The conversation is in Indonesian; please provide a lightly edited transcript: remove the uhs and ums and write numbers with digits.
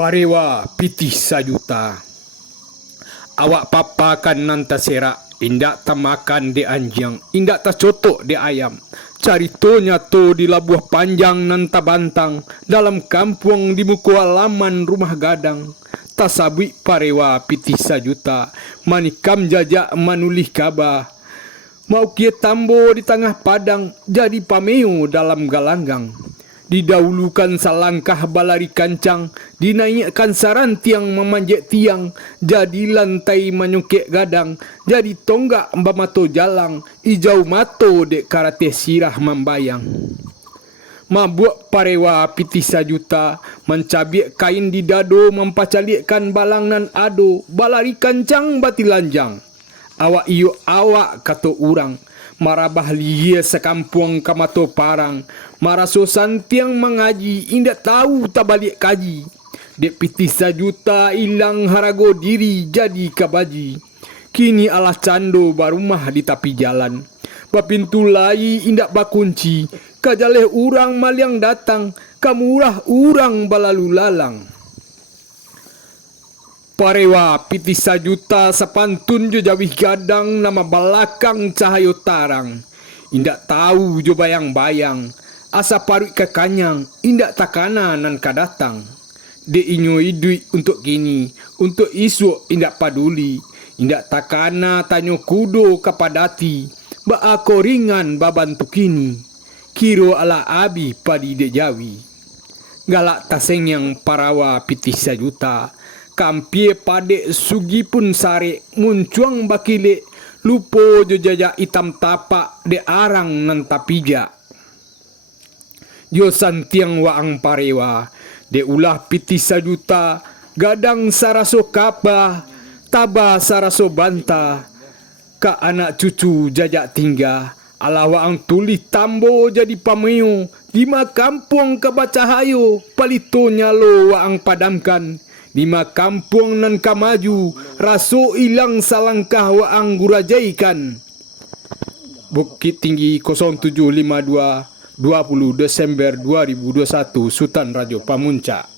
Parewa pitih sajuta. Awak papakan nanta serak, indak tamakan de anjing, indak tacotok de ayam. Caritonya to di Labuh Panjang nanta bantang, dalam kampung di muka halaman rumah gadang. Tasabui parewa pitih sajuta, manikam jajak manulih kabah. Mau kia tambo di tengah padang, jadi pameo dalam galanggang. Didahulukan salangkah balari kancang, dinaikkan sarantiang memanjat tiang, jadi lantai menyongkek gadang, jadi tonggak mbamato jalang, ijau mato dek karate sirah membayang. Mabuk parewa pitih sajuta, mencabik kain di dado, mempacalikkan balang nan ado, balari kancang bati lanjang. Awak iyo awak kato urang, marabah liye sekampung kamato parang, maraso santiang mengaji, indak tahu tak balik kaji. Dek pitih sajuta ilang harago diri jadi kabaji. Kini alah cando barumah di tepi jalan. Bapintu lai indak bakunci, kajaleh urang maliang datang, kamurah urang balalu lalang. Parewa pitih sajuta sepantun jo jawih gadang, nama balakang cahayo tarang. Indak tahu jo bayang-bayang, asa parut kekanyang, indak takana nan kadatang. De inyo idui untuk kini, untuk isu indak paduli. Indak takana tanyo kudo kapadati, ba ako ringan babantu kini. Kiro ala abi padi de jawi. Galak taseng yang parawa pitih sajuta, kampie pade sugi pun sare, muncuang bakile, lupo jo jajak hitam tapak de arang nan tapija. Jo santiang waang parewa, de ulah pitih sajuta, gadang saraso kapa, taba saraso banta, ka anak cucu jajak tingga, ala waang tulih tambo jadi pameo, lima kampung kabacahayo, palitonya lo waang padamkan. Lima kampung nan kamaju, raso ilang salangkah waang gurajaikan. Bukit Tinggi 0752 20 Desember 2021, Sutan Rajo Pamuncak.